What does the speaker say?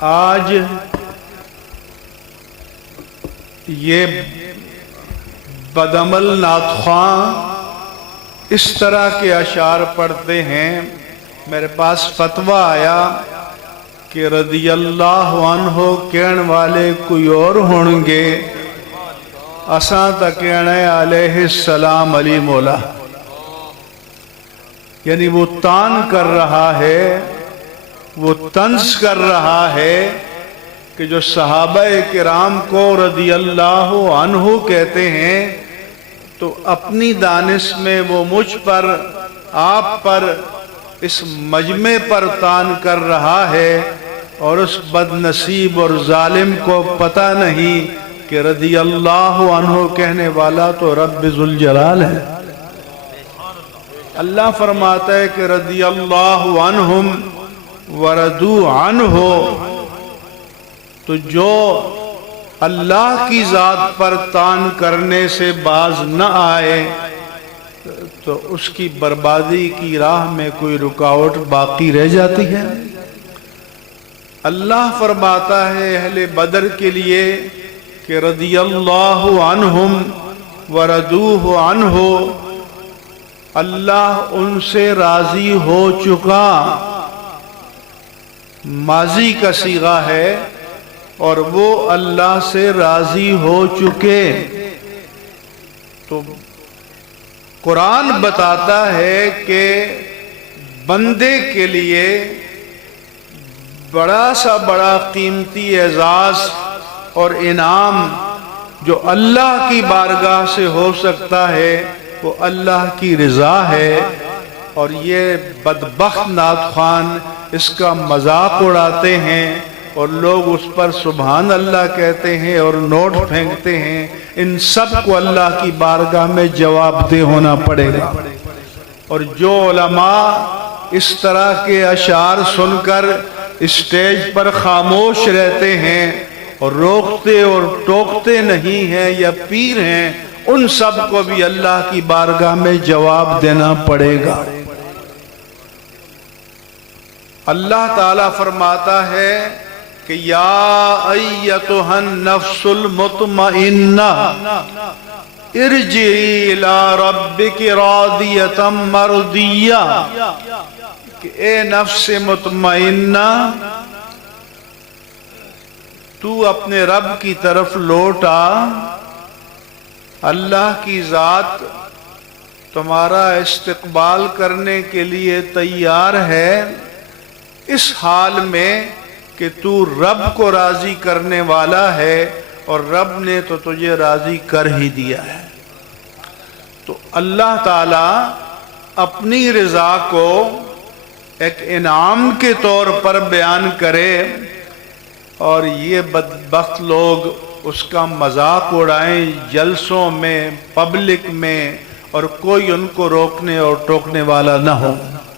آج یہ بدعمل ناتخواں اس طرح کے اشعار پڑھتے ہیں. میرے پاس فتویٰ آیا کہ رضی اللہ عنہ کہنے والے کوئی اور ہوں گے، اساں تا کہنا ہے علیہ السلام علی مولا. یعنی وہ تان کر رہا ہے، وہ طنز کر رہا ہے کہ جو صحابہ کرام کو رضی اللہ عنہ کہتے ہیں تو اپنی دانش میں وہ مجھ پر، آپ پر، اس مجمع پر تان کر رہا ہے، اور اس بد نصیب اور ظالم کو پتہ نہیں کہ رضی اللہ عنہ کہنے والا تو رب ذوالجلال ہے. اللہ فرماتا ہے کہ رضی اللہ عنہم ورضوا عنہ. تو جو اللہ کی ذات پر تان کرنے سے باز نہ آئے تو اس کی بربادی کی راہ میں کوئی رکاوٹ باقی رہ جاتی ہے. اللہ فرماتا ہے اہل بدر کے لیے کہ رضی اللہ عنہم ورضوا عنہ، اللہ ان سے راضی ہو چکا. ماضی کا صیغہ ہے اور وہ اللہ سے راضی ہو چکے. تو قرآن بتاتا ہے کہ بندے کے لیے بڑا سا بڑا قیمتی اعزاز اور انعام جو اللہ کی بارگاہ سے ہو سکتا ہے وہ اللہ کی رضا ہے. اور یہ بدبخت ناتخوان اس کا مذاق اڑاتے ہیں اور لوگ اس پر سبحان اللہ کہتے ہیں اور نوٹ پھینکتے ہیں. ان سب کو اللہ کی بارگاہ میں جواب دہ ہونا پڑے گا. اور جو علماء اس طرح کے اشعار سن کر اسٹیج پر خاموش رہتے ہیں اور روکتے اور ٹوکتے نہیں ہیں یا پیر ہیں، ان سب کو بھی اللہ کی بارگاہ میں جواب دینا پڑے گا. اللہ تعالیٰ فرماتا ہے کہ یا ایتھا النفس المطمئنہ ارجعی الی ربک راضیۃ مرضیہ، کہ اے نفس مطمئنہ تو اپنے رب کی طرف لوٹ آ. اللہ کی ذات تمہارا استقبال کرنے کے لیے تیار ہے، اس حال میں کہ تو رب کو راضی کرنے والا ہے اور رب نے تو تجھے راضی کر ہی دیا ہے. تو اللہ تعالیٰ اپنی رضا کو ایک انعام کے طور پر بیان کرے اور یہ بدبخت لوگ اس کا مذاق اڑائیں جلسوں میں، پبلک میں، اور کوئی ان کو روکنے اور ٹوکنے والا نہ ہو.